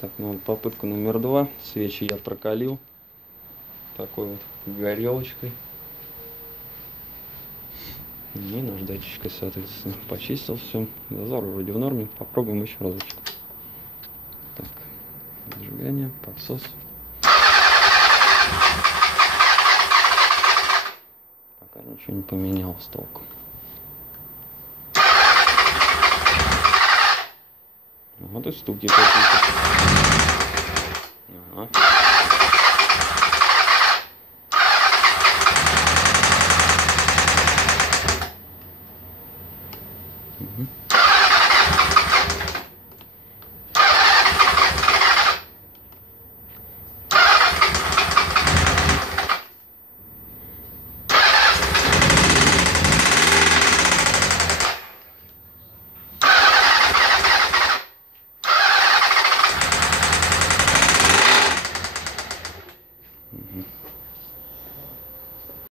Так, ну вот попытка номер 2. Свечи я прокалил такой вот горелочкой. И наждачечкой, соответственно, почистил все. Зазор вроде в норме. Попробуем еще разочек. Так, зажигание, подсос. Пока ничего не поменялось толком. Вот и стуки какие-то. Ага. Угу.